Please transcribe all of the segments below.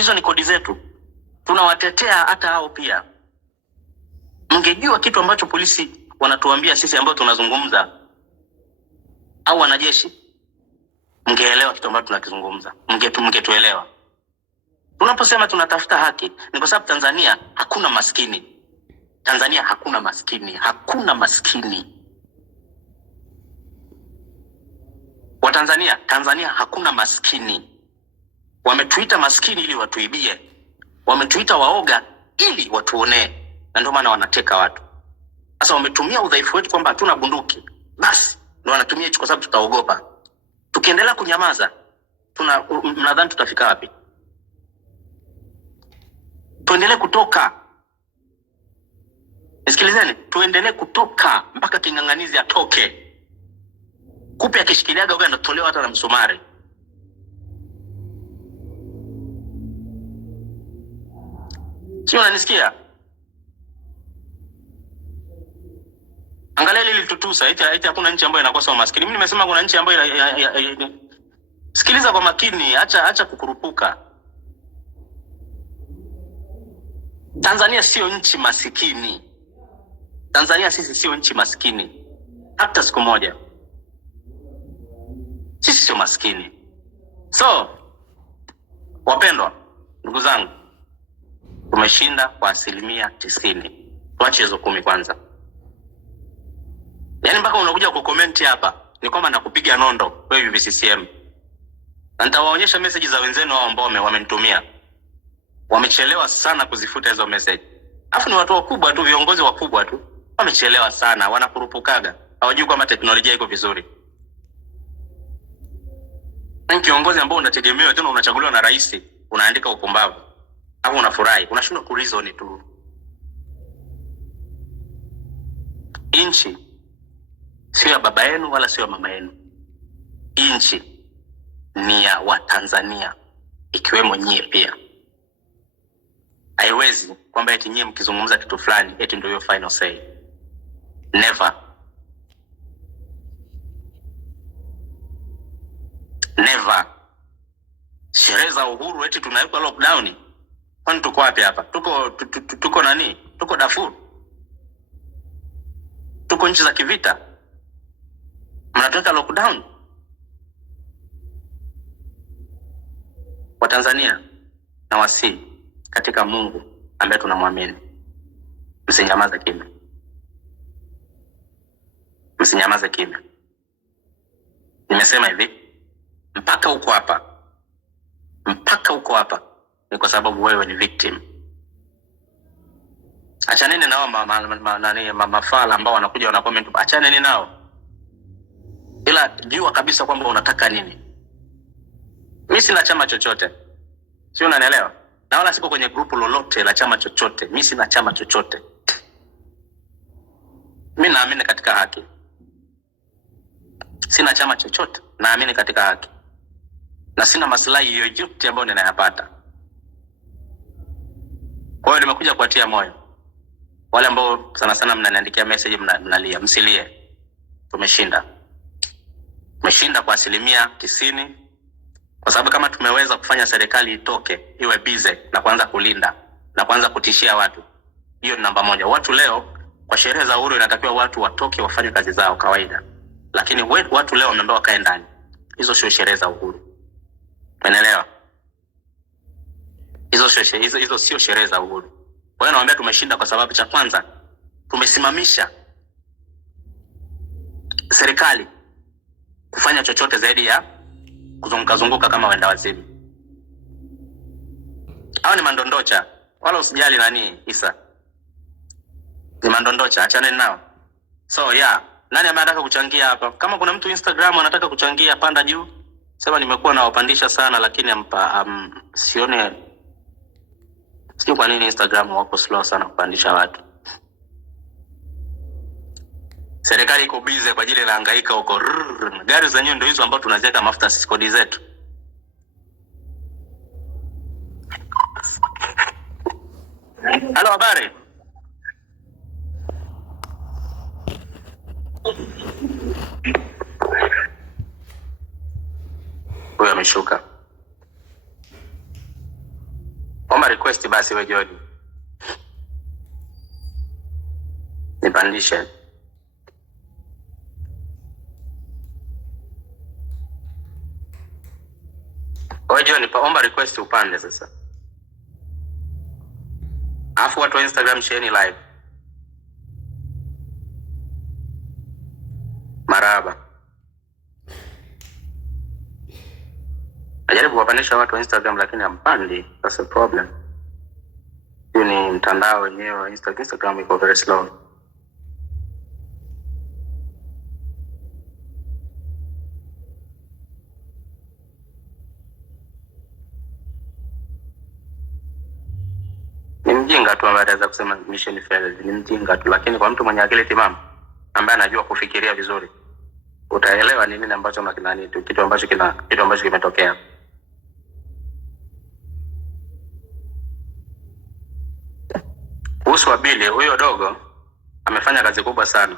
Hizo ni kodi zetu. Tunawatetea hata hao pia. Mngejua kitu ambacho polisi wanatuambia sisi ambao tunazungumza, au wanajeshi, mngeelewa kitu ambacho tunakizungumza. Mngetuelewa. Tunaposema tunatafuta haki ni kwa sababu Tanzania hakuna maskini. Tanzania hakuna maskini. Hakuna maskini. Tanzania hakuna maskini. Wametuita maskini ili watuibie. Wametuita waoga ili watuonee. Na ndio maana wanateka watu. Sasa wametumia udhaifu wetu kwamba hatuna bunduki. Basi ndio wanatumia hicho kwa sababu tutaogopa. Tukiendelea kunyamaza, mnadhani tutafika wapi? Tuendelee kutoka. Nisikilizeni, tuendelee kutoka mpaka King'ang'anizi atoke. Kupe akishikiliaga uga anatolewa hata na msumari. Sio, unanisikia? Angalia lili tutusa, eti hakuna nchi ambayo inakosa umaskini. Mimi nimesema kuna nchi ambayo sikiliza kwa makini, acha kukurupuka. Tanzania sio nchi masikini. Tanzania sisi sio nchi maskini. Hata siku moja. Sisi sio maskini. So, wapendwa, ndugu zangu, tumeshinda kwa 90%. Tuache hizo 10 kwanza. Yaani mpaka unakuja kukomenti hapa ni kwamba nakupiga nondo wewe VCCM. Na nitawaonyesha message za wenzenu hao ambao wamenitumia. Wamechelewa sana kuzifuta hizo message. Alafu ni watu wakubwa tu, viongozi wakubwa tu. Wamechelewa sana, wanakurupukaga. Hawajui kwamba teknolojia iko vizuri. Ni kiongozi ambao unategemewa tena unachaguliwa na rais, unaandika upumbavu. Hapo unafurahi, unashindwa ku reason tu. Inchi sio ya baba yenu wala sio ya mama yenu. Inchi ni ya Watanzania, ikiwemo nyie pia. Haiwezi kwamba eti nyie mkizungumza kitu fulani eti ndio hiyo final say. Never. Never. Sherehe za uhuru eti tunaweka lockdown. Kwani tuko wapi hapa? Tuko nani? Tuko Darfur. Tuko nchi za kivita. Mnataka lockdown? Watanzania na wasi katika Mungu ambaye tunamwamini, msinyamaze kimya. Msinyamaze kimya. Nimesema hivi, mpaka uko hapa ni kwa sababu wewe ni victim. Achaneni nao mafala ambao wanakuja wana comment, achaneni nao. Ila jua kabisa kwamba unataka nini. Mimi sina chama chochote. Sio, unanielewa? Na wala siko kwenye grupu lolote la chama chochote. Mimi sina chama chochote. Mimi naamini katika haki. Sina chama chochote, naamini katika haki. Na sina maslahi yoyote ambayo ninayapata. Kwa hiyo nimekuja kuatia moyo wale ambao sana mnaniandikia message mnalia, msilie. Tumeshinda. Tumeshinda kwa 90%. Kwa sababu kama tumeweza kufanya serikali itoke, iwe busy na kuanza kulinda na kuanza kutishia watu, hiyo ni namba 1. Watu leo kwa sherehe za uhuru inatakiwa watu watoke wafanye kazi zao kawaida. Lakini watu leo wameambiwa wakae ndani. Hizo sio sherehe za uhuru. Umeelewa? Hizo sio sherehe za uhuru. Kwa hiyo naomba tumeshinda kwa sababu cha kwanza tumesimamisha serikali kufanya chochote zaidi ya kuzunguka kama wenda wazimu. Hao ni mandondocha. Wala usijali nani Isa. Ni mandondocha, achana nao. So yeah, nani anataka kuchangia hapa? Kama kuna mtu Instagram anataka kuchangia, panda juu. Sema nimekuwa nawapandisha sana lakini sione. Sio kwa nini Instagram wako slow sana kupandisha watu. Serikali iko busy kwa ajili ya hangaika huko. Gari zenyewe ndio hizo ambazo tunaziweka mafuta sisi kodi zetu. Halo, habari? Huyo ameshuka. request basi wewe Jody. Nipandishe. Wewe Jody, omba request upande sasa. Alafu watu wa Instagram share ni live. Maraba. Najaribu kuwapandisha watu wa Instagram lakini hampandi. That's a problem. Hiyo ni mtandao wenyewe wa Instagram iko very slow. Ni mjinga tu ambaye anaweza kusema mission failed. Ni mjinga tu, lakini kwa mtu mwenye akili timamu ambaye anajua kufikiria vizuri, utaelewa ni nini ambacho makinani tu, kitu ambacho kimetokea. Kuhusu Wabili, huyo dogo amefanya kazi kubwa sana,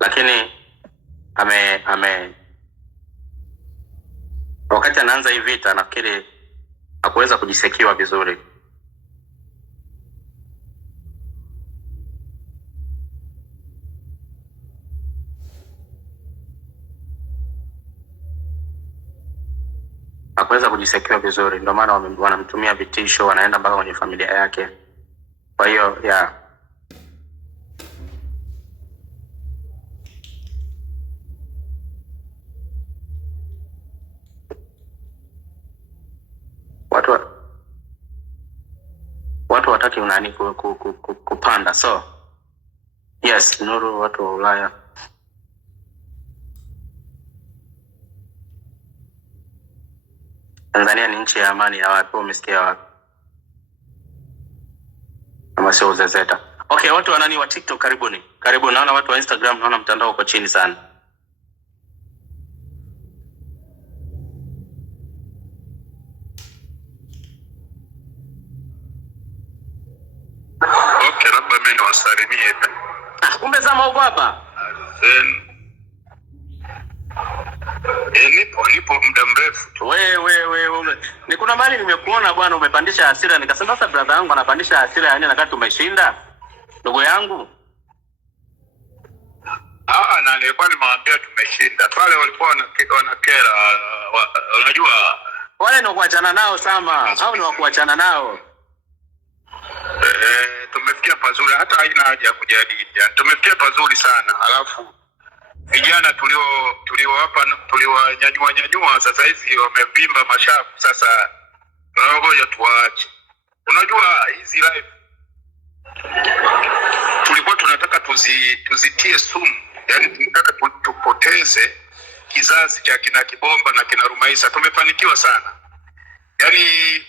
lakini wakati anaanza hii vita nafikiri hakuweza kujisekiwa vizuri. Hakuweza kujisekiwa vizuri, ndio maana wanamtumia vitisho, wanaenda mpaka kwenye familia yake. Kwa hiyo watu wataki unani kupanda. So yes, Nuru, watu wa Ulaya Tanzania ni nchi ya amani ya watu, umesikia wapi? Kama sio uzezeta. Okay, watu wa nani wa TikTok karibuni. Karibu, naona watu wa Instagram, naona mtandao uko chini sana. Okay, labda mimi niwasalimie. Kumbe zama uko hapa? Nipo muda mrefu tu. Wewe. Ni kuna mali nimekuona bwana umepandisha hasira, nikasema sasa brother yangu anapandisha hasira yani nakati tumeshinda. Ndugu yangu. Na nilikuwa nimewambia tumeshinda. Pale walikuwa wanakera, unajua wale ni kuachana nao Sama, au ni kuachana nao? Tumefikia pazuri, hata haina haja ya kujadili. Tumefikia pazuri sana. Alafu vijana tuliowanyanyua sasa hizi wamevimba mashafu. Sasa ngoja tuwaache. Unajua hizi live tulikuwa tunataka tuzitie sumu, yani tunataka tupoteze kizazi cha kina Kibomba na kina Rumaisa. Tumefanikiwa sana, yani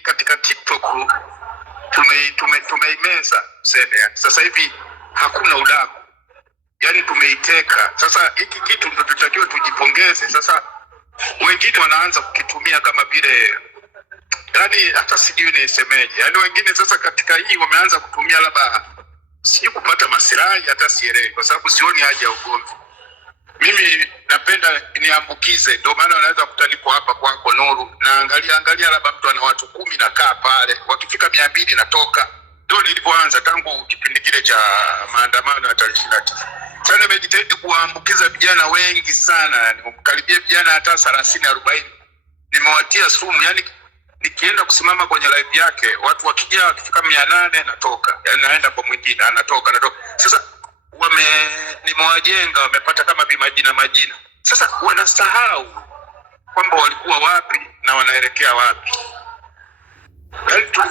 katika TikTok tumeimeza sema. Sasa hivi hakuna udaku, yani tumeiteka. Sasa hiki kitu ndio tutakiwa tujipongeze. Sasa wengine wanaanza kukitumia kama vile, yani hata sijui nisemeje. Yani wengine sasa katika hii wameanza kutumia labda sijui kupata maslahi, hata sielewi, kwa sababu sioni haja ya ugomvi. Mimi napenda niambukize, ndio maana wanaweza kutanipo hapa kwako Nuru, na angalia labda mtu ana watu 10 na kaa pale, wakifika 200 natoka. Ndio nilipoanza tangu kipindi kile cha maandamano ya tarehe 29. Sasa nimejitahidi kuambukiza vijana wengi sana, nimkaribia vijana hata 30-40. Nimewatia sumu, yani nikienda kusimama kwenye live yake watu wakifika 800 natoka. Yani naenda kwa mwingine anatoka. Sasa nimewajenga, wamepata kama majina. Sasa wanasahau kwamba walikuwa wapi na wanaelekea wapi.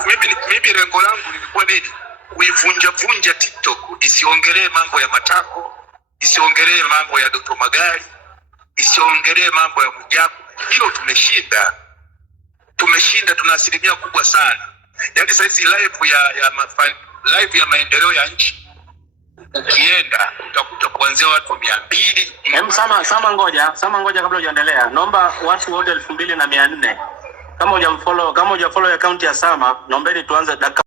Mimi lengo langu lilikuwa nini? Kuivunja TikTok, isiongelee mambo ya Matako, isiongelee mambo ya Dr. Magari, isiongelee mambo ya Mwijaku. Hilo tumeshinda, tuna asilimia kubwa sana. Yani sasa hizi live ya maendeleo ya nchi ukienda utakuta kuanzia watu 200. Sama ngoja kabla hujaendelea. Naomba watu wote 2400. Kama hujafollow account ya Sama, naombeni tuanze dakika